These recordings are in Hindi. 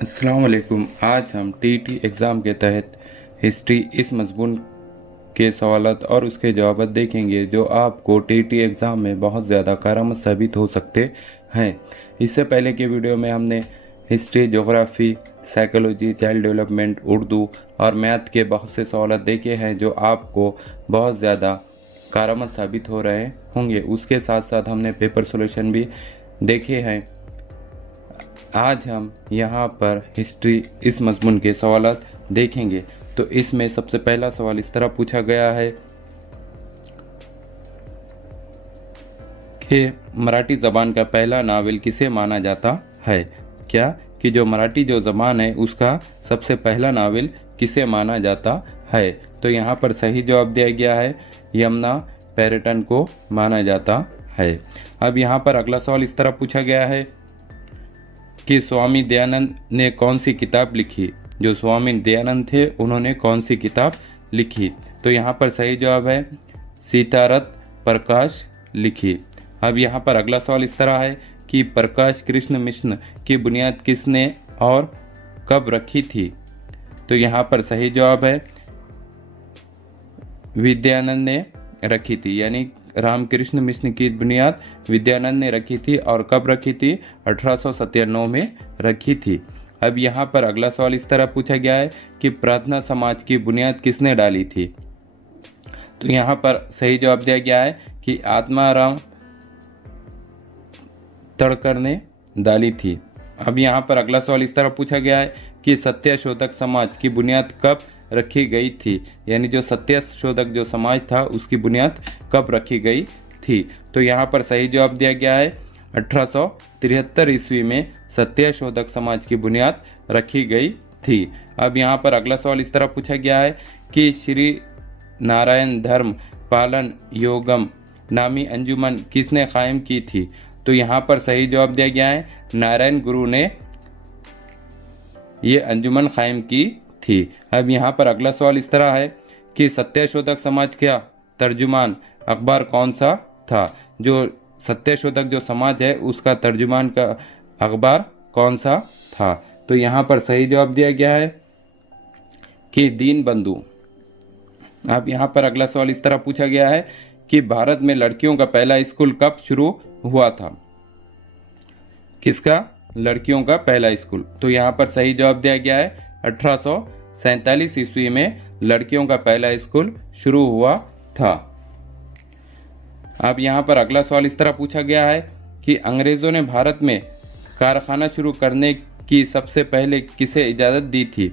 अस्सलाम वालेकुम। आज हम टीईटी एग्ज़ाम के तहत हिस्ट्री इस मज़मून के सवालात और उसके जवाब देखेंगे जो आपको टीईटी एग्ज़ाम में बहुत ज़्यादा कारगर साबित हो सकते हैं। इससे पहले के वीडियो में हमने history, geography, psychology, child development, Urdu और मैथ के बहुत से सवालात देखे हैं जो आपको बहुत ज़्यादा कारगर साबित हो रहे होंगे। उसके साथ साथ हमने पेपर सॉल्यूशन भी देखे हैं। आज हम यहाँ पर हिस्ट्री इस मज़मून के सवालात देखेंगे। तो इसमें सबसे पहला सवाल इस तरह पूछा गया है कि मराठी ज़बान का पहला नावल किसे माना जाता है। क्या कि जो मराठी जो ज़बान है उसका सबसे पहला नावल किसे माना जाता है। तो यहाँ पर सही जवाब दिया गया है, यमुना पेरेटन को माना जाता है। अब यहाँ पर अगला सवाल इस तरह पूछा गया है कि स्वामी दयानंद ने कौन सी किताब लिखी। जो स्वामी दयानंद थे उन्होंने कौन सी किताब लिखी। तो यहाँ पर सही जवाब है सीतारथ प्रकाश लिखी। अब यहाँ पर अगला सवाल इस तरह है कि प्रकाश कृष्ण मिशन की बुनियाद किसने और कब रखी थी। तो यहाँ पर सही जवाब है विद्यानंद ने रखी थी, यानी रामकृष्ण मिशन की बुनियाद विद्यानंद ने रखी थी। और कब रखी थी? 1897 में रखी थी। अब यहाँ पर अगला सवाल इस तरह पूछा गया है कि प्रार्थना समाज की बुनियाद किसने डाली थी। तो यहाँ पर सही जवाब दिया गया है कि आत्माराम तड़कर ने डाली थी। अब यहाँ पर अगला सवाल इस तरह पूछा गया है कि सत्यशोधक समाज की बुनियाद कब रखी गई थी, यानी जो सत्यशोधक जो समाज था उसकी बुनियाद कब रखी गई थी। तो यहाँ पर सही जवाब दिया गया है 1873 ईस्वी में सत्यशोधक समाज की बुनियाद रखी गई थी। अब यहाँ पर अगला सवाल इस तरह पूछा गया है कि श्री नारायण धर्म पालन योगम नामी अंजुमन किसने कायम की थी। तो यहाँ पर सही जवाब दिया गया है नारायण गुरु ने ये अंजुमन कायम की थी। अब यहाँ पर अगला सवाल इस तरह है कि सत्यशोधक समाज का तर्जुमान अखबार कौन सा था। जो सत्यशोधक जो समाज है उसका तर्जुमान का अखबार कौन सा था। तो यहाँ पर सही जवाब दिया गया है कि दीन बंधु। अब यहाँ पर अगला सवाल इस तरह पूछा गया है कि भारत में लड़कियों का पहला स्कूल कब शुरू हुआ था। किसका? लड़कियों का पहला स्कूल। तो यहाँ पर सही जवाब दिया गया है 1847 ईस्वी में लड़कियों का पहला स्कूल शुरू हुआ था। अब यहाँ पर अगला सवाल इस तरह पूछा गया है कि अंग्रेजों ने भारत में कारखाना शुरू करने की सबसे पहले किसे इजाज़त दी थी।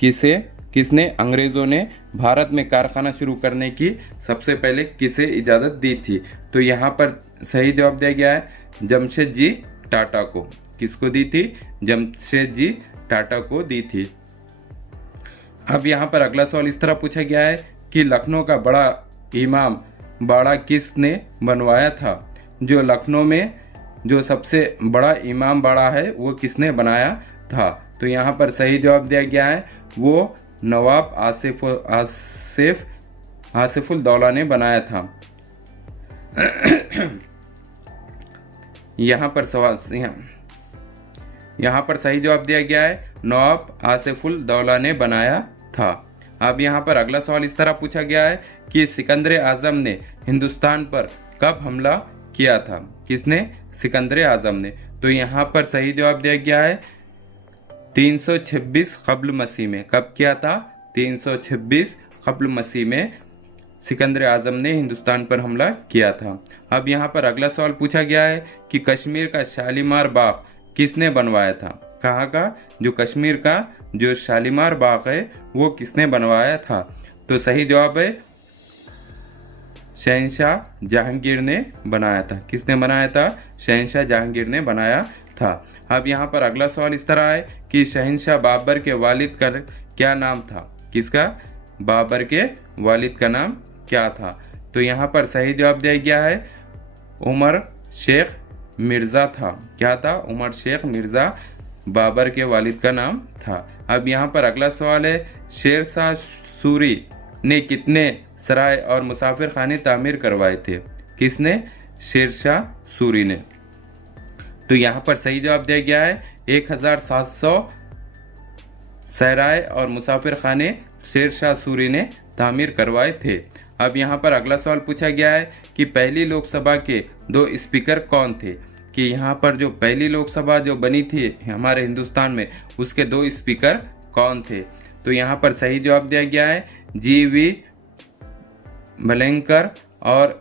किसने अंग्रेजों ने भारत में कारखाना शुरू करने की सबसे पहले किसे इजाज़त दी थी। तो यहाँ पर सही जवाब दिया गया है जमशेद जी टाटा को। किसको दी थी? जमशेद जी टाटा को दी थी। अब यहाँ पर अगला सवाल इस तरह पूछा गया है कि लखनऊ का बड़ा इमाम बाड़ा किसने बनवाया था। जो लखनऊ में जो सबसे बड़ा इमाम बाड़ा है वो किसने बनाया था। तो यहाँ पर सही जवाब दिया गया है वो नवाब आसिफुल दौला ने बनाया था। यहाँ पर सही जवाब दिया गया है नवाब आसिफुल दौला ने बनाया था। अब यहाँ पर अगला सवाल इस तरह पूछा गया है कि सिकंदर आजम ने हिंदुस्तान पर कब हमला किया था। किसने? सिकंदर आजम ने। तो यहाँ पर सही जवाब दिया गया है 326 कब्ल मसीह में। कब किया था? 326 कब्ल मसीह में सिकंदर आजम ने हिंदुस्तान पर हमला किया था। अब यहाँ पर अगला सवाल पूछा गया है कि कश्मीर का शालीमार बाग किसने बनवाया था। कहाँ का? जो कश्मीर का जो शालीमार बाग है वो किसने बनवाया था। तो सही जवाब है शहंशाह जहांगीर ने बनाया था। किसने बनाया था? शहंशाह जहांगीर ने बनाया था। अब यहाँ पर अगला सवाल इस तरह है कि शहंशाह बाबर के वालिद का क्या नाम था। किसका? बाबर के वालिद का नाम क्या था। तो यहाँ पर सही जवाब दिया गया है उमर शेख मिर्ज़ा था। क्या था? उमर शेख मिर्ज़ा बाबर के वालिद का नाम था। अब यहाँ पर अगला सवाल है शेर शाह सूरी ने कितने सराय और मुसाफिर खाने तामीर करवाए थे। किसने? शेर शाह सूरी ने। तो यहाँ पर सही जवाब दिया गया है 1700 सराय और मुसाफिर खाने शेर शाह सूरी ने तामीर करवाए थे। अब यहाँ पर अगला सवाल पूछा गया है कि पहली लोकसभा के 2 स्पीकर कौन थे, कि यहाँ पर जो पहली लोकसभा जो बनी थी हमारे हिंदुस्तान में उसके 2 स्पीकर कौन थे। तो यहाँ पर सही जवाब दिया गया है GV भलेंकर और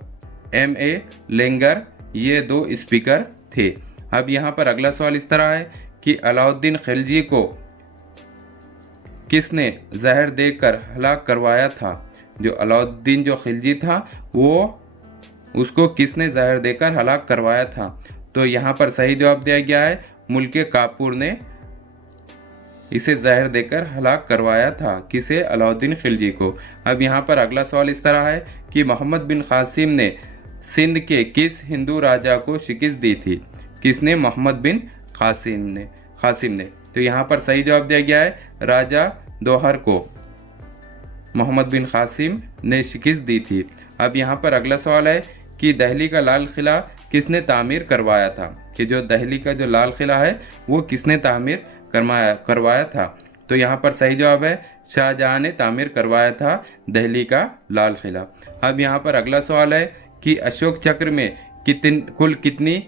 MA लेंगर, ये 2 स्पीकर थे। अब यहाँ पर अगला सवाल इस तरह है कि अलाउद्दीन खिलजी को किसने जहर देकर हलाक करवाया था। जो अलाउद्दीन जो खिलजी था वो उसको किसने जहर देकर हलाक करवाया था। तो यहाँ पर सही जवाब दिया गया है मुल्के काफूर ने इसे जहर देकर हलाक करवाया था। किसे? अलाउद्दीन खिलजी को। अब यहाँ पर अगला सवाल इस तरह है कि मोहम्मद बिन कासिम ने सिंध के किस हिंदू राजा को शिकस्त दी थी। किसने? मोहम्मद बिन कासिम ने। तो यहाँ पर सही जवाब दिया गया है राजा दोहर को मोहम्मद बिन कासिम ने शिकस्त दी थी। अब यहाँ पर अगला सवाल है कि दिल्ली का लाल किला किसने तामीर करवाया था, कि जो दिल्ली का जो लाल किला है वो किसने तामीर करवाया था। तो यहाँ पर सही जवाब है शाहजहां ने तामीर करवाया था दिल्ली का लाल किला। अब यहाँ पर अगला सवाल है कि अशोक चक्र में कुल कितनी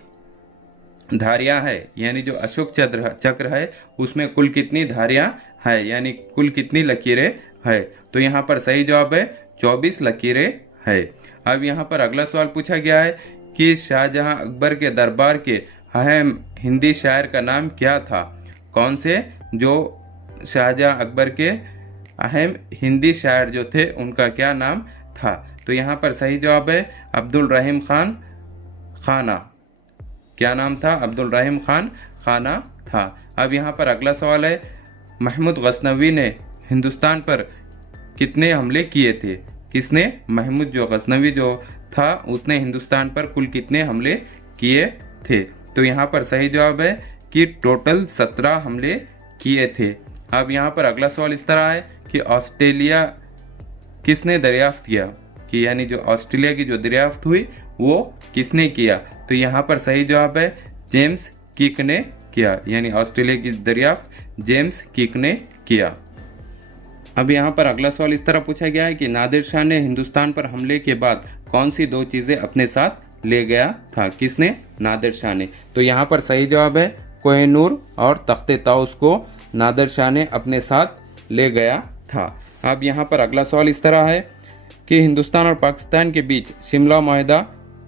धारियां है, यानी जो अशोक चक्र है उसमें कुल कितनी धारियां है, यानी कुल कितनी लकीरें है। तो यहाँ पर सही जवाब है 24 लकीरें है। अब यहाँ पर अगला सवाल पूछा गया है कि शाहजहां अकबर के दरबार के अहम हिंदी शायर का नाम क्या था। कौन से? जो शाहजहां अकबर के अहम हिंदी शायर जो थे उनका क्या नाम था। तो यहाँ पर सही जवाब है अब्दुल रहीम खान खाना। क्या नाम था? अब्दुल रहीम खान खाना था। अब यहाँ पर अगला सवाल है महमूद गजनवी ने हिंदुस्तान पर कितने हमले किए थे। किसने? महमूद जो गजनवी जो था उसने हिंदुस्तान पर कुल कितने हमले किए थे। तो यहाँ पर सही जवाब है कि टोटल 17 हमले किए थे। अब यहाँ पर अगला सवाल इस तरह है कि ऑस्ट्रेलिया किसने दरियाफ्त किया, कि यानी जो ऑस्ट्रेलिया की जो दरियाफ्त हुई वो किसने किया। तो यहाँ पर सही जवाब है जेम्स किक ने किया, यानी ऑस्ट्रेलिया की दरियाफ्त जेम्स किक ने किया। अब यहाँ पर अगला सवाल इस तरह पूछा गया है कि नादिर शाह ने हिंदुस्तान पर हमले के बाद कौन सी 2 चीज़ें अपने साथ ले गया था। किसने? नादिर शाह ने। तो यहाँ पर सही जवाब है कोहिनूर और तख्ते ताउस को नादिर शाह ने अपने साथ ले गया था। अब यहाँ पर अगला सवाल इस तरह है कि हिंदुस्तान और पाकिस्तान के बीच शिमला माहिदा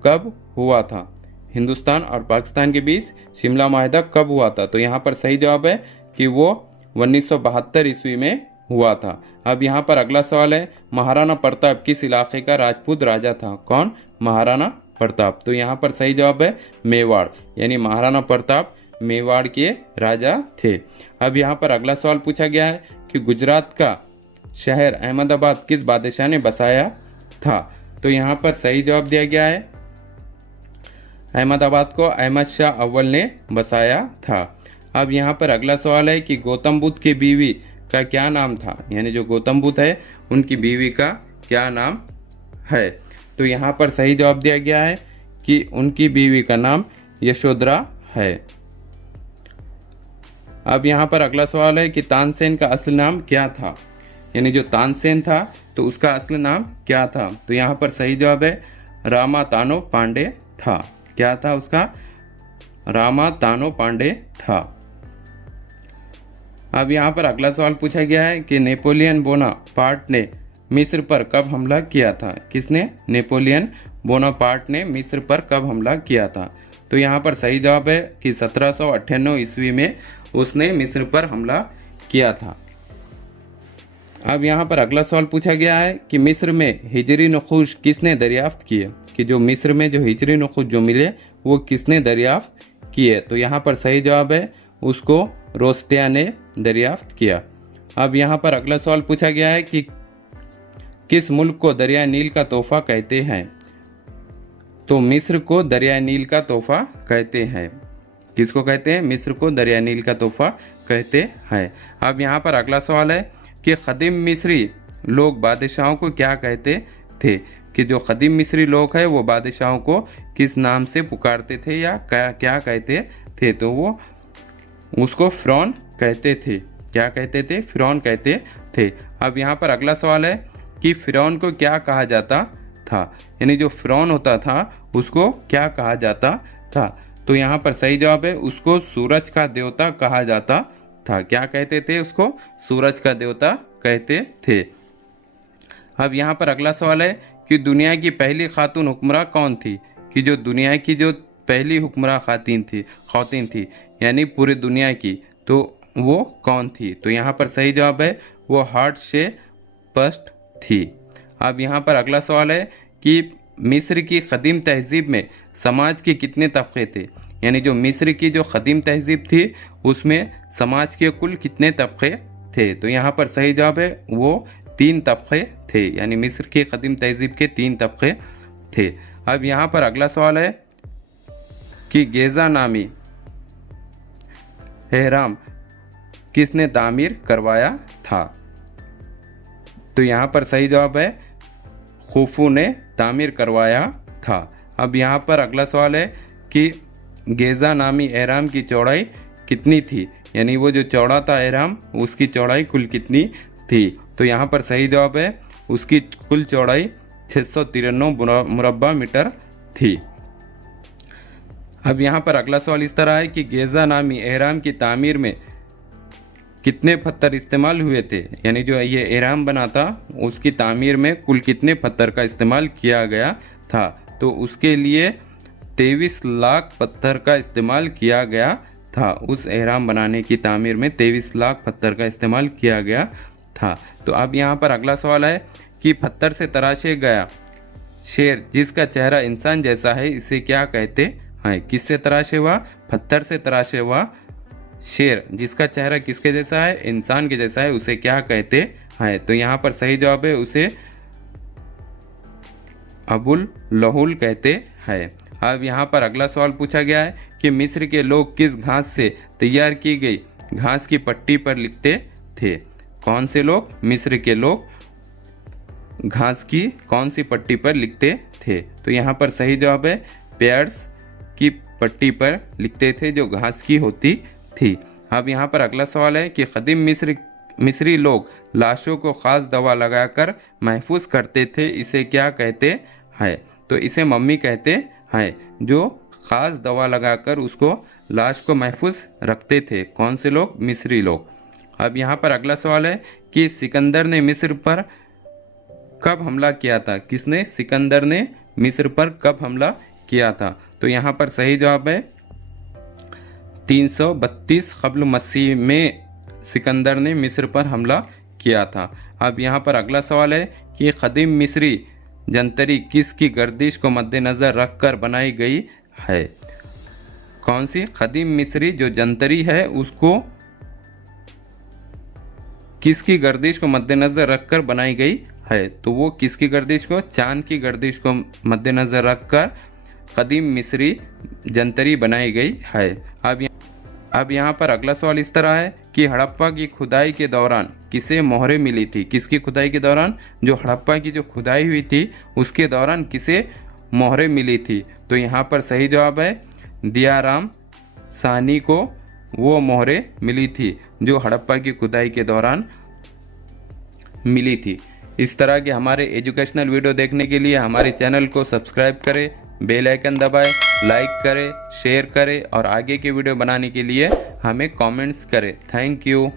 कब हुआ था। हिंदुस्तान और पाकिस्तान के बीच शिमला माहिदा कब हुआ था। तो यहाँ पर सही जवाब है कि वो 1972 ईस्वी में हुआ था। अब यहाँ पर अगला सवाल है महाराणा प्रताप किस इलाके का राजपूत राजा था। कौन? महाराणा प्रताप। तो यहाँ पर सही जवाब है मेवाड़, यानी महाराणा प्रताप मेवाड़ के राजा थे। अब यहाँ पर अगला सवाल पूछा गया है कि गुजरात का शहर अहमदाबाद किस बादशाह ने बसाया था। तो यहाँ पर सही जवाब दिया गया है अहमदाबाद को अहमद शाह अव्वल ने बसाया था। अब यहाँ पर अगला सवाल है कि गौतम बुद्ध की बीवी का क्या नाम था, यानी जो गौतम बुद्ध है उनकी बीवी का क्या नाम है। तो यहाँ पर सही जवाब दिया गया है कि उनकी बीवी का नाम यशोधरा है। अब यहाँ पर अगला सवाल है कि तानसेन का असली नाम क्या था, यानी जो तानसेन था तो उसका असली नाम क्या था। तो यहाँ पर सही जवाब है रामातानो पांडे था। क्या था उसका? रामातानो पांडे था। अब यहाँ पर अगला सवाल पूछा गया है कि नेपोलियन बोनापार्ट ने मिस्र पर कब हमला किया था। किसने? नेपोलियन बोनापार्ट ने मिस्र पर कब हमला किया था। तो यहाँ पर सही जवाब है कि 1798 ईस्वी में उसने मिस्र पर हमला किया था। अब यहाँ पर अगला सवाल पूछा गया है कि मिस्र में हिजरी नक़ूश किसने दरियाफ्त किए, कि जो मिस्र में जो हिजरी नक़ूश जो मिले वो किसने दरियाफ्त किए। तो यहाँ पर सही जवाब है उसको रोस्टिया ने दरियाफ्त किया। अब यहाँ पर अगला सवाल पूछा गया है कि किस मुल्क को दरिया नील का तोहफा कहते हैं। तो मिस्र को दरिया नील का तोहफा कहते हैं। किसको कहते हैं? मिस्र को दरिया नील का तोहफा कहते हैं। अब यहाँ पर अगला सवाल है कि कदीम मिस्री लोग बादशाहों को क्या कहते थे, कि जो कदीम मिस्री लोग हैं वो बादशाहों को किस नाम से पुकारते थे या क्या कहते थे। तो वो उसको फ़िरौन कहते थे। क्या कहते थे? फिरौन कहते थे। अब यहाँ पर अगला सवाल है कि फिरौन को क्या कहा जाता था, यानी जो फिरौन होता था उसको क्या कहा जाता था? तो यहाँ पर सही जवाब है, उसको सूरज का देवता कहा जाता था। क्या कहते थे उसको? सूरज का देवता कहते थे। अब यहाँ पर अगला सवाल है कि दुनिया की पहली खातून हुक्मरान कौन थी? कि जो दुनिया की जो पहली हुक्मरान खातून थी यानी पूरी दुनिया की, तो वो कौन थी? तो यहाँ पर सही जवाब है, वो हाटशेपस्ट थी। अब यहाँ पर अगला सवाल है कि मिस्र की कदीम तहजीब में समाज के कितने तबके थे? यानी जो मिस्र की जो कदीम तहजीब थी उसमें समाज के कुल कितने तबके थे? तो यहाँ पर सही जवाब है, वो 3 तबके थे, यानी मिस्र की कदीम तहजीब के 3 तबके थे। अब यहाँ पर अगला सवाल है कि गेज़ा नामी एहराम किसने तामीर करवाया था? तो यहाँ पर सही जवाब है, खुफू ने तामीर करवाया था। अब यहाँ पर अगला सवाल है कि गेज़ा नामी एहराम की चौड़ाई कितनी थी? यानी वो जो चौड़ा था एहराम, उसकी चौड़ाई कुल कितनी थी? तो यहाँ पर सही जवाब है, उसकी कुल चौड़ाई 693 मुरब्बा मीटर थी। अब यहाँ पर अगला सवाल इस तरह है कि गेज़ा नामी एहराम की तामीर में कितने पत्थर इस्तेमाल हुए थे? यानी जो ये एहराम बना था उसकी तामीर में कुल कितने पत्थर का इस्तेमाल किया गया था? तो उसके लिए 23 लाख पत्थर का इस्तेमाल किया गया था। उस एहराम बनाने की तामीर में 23 लाख पत्थर का इस्तेमाल किया गया था। तो अब यहाँ पर अगला सवाल है कि पत्थर से तराशे गया शेर जिसका चेहरा इंसान जैसा है, इसे क्या कहते हैं? किससे तराशे हुआ? पत्थर से तराशे हुआ शेर जिसका चेहरा किसके जैसा है? इंसान के जैसा है, उसे क्या कहते हैं? तो यहाँ पर सही जवाब है, उसे अबुल लहुल कहते हैं। अब यहाँ पर अगला सवाल पूछा गया है कि मिस्र के लोग किस घास से तैयार की गई घास की पट्टी पर लिखते थे? कौन से लोग? मिस्र के लोग घास की कौन सी पट्टी पर लिखते थे? तो यहाँ पर सही जवाब है, पेयर्स की पट्टी पर लिखते थे जो घास की होती थी। अब यहाँ पर अगला सवाल है कि कदीम मिस्री लोग लाशों को खास दवा लगाकर महफूज करते थे, इसे क्या कहते हैं? तो इसे मम्मी कहते हैं, जो खास दवा लगाकर उसको लाश को महफूज रखते थे। कौन से लोग? मिस्री लोग। अब यहाँ पर अगला सवाल है कि सिकंदर ने मिस्र पर कब हमला किया था? किसने? सिकंदर ने मिस्र पर कब हमला किया था? तो यहाँ पर सही जवाब है, 332 क़ब्ल मसीह में सिकंदर ने मिस्र पर हमला किया था। अब यहाँ पर अगला सवाल है कि कदीम मिस्री जंतरी किसकी गर्दिश को मद्देनज़र रखकर बनाई गई है? कौन सी? कदीम मिस्री जो जंतरी है उसको किसकी गर्दिश को मद्देनज़र रखकर बनाई गई है? तो वो किसकी गर्दिश को? चांद की गर्दिश को मद्देनज़र रखकर कदीम मिस्री जंतरी बनाई गई है। अब यहाँ पर अगला सवाल इस तरह है कि हड़प्पा की खुदाई के दौरान किसे मोहरें मिली थी? किसकी खुदाई के दौरान? जो हड़प्पा की जो खुदाई हुई थी उसके दौरान किसे मोहरें मिली थी? तो यहाँ पर सही जवाब है, दियाराम सानी को वो मोहरें मिली थी जो हड़प्पा की खुदाई के दौरान मिली थी। इस तरह के हमारे एजुकेशनल वीडियो देखने के लिए हमारे चैनल को सब्सक्राइब करें, बेल आइकन दबाएं, लाइक करें, शेयर करें और आगे के वीडियो बनाने के लिए हमें कमेंट्स करें। Thank you.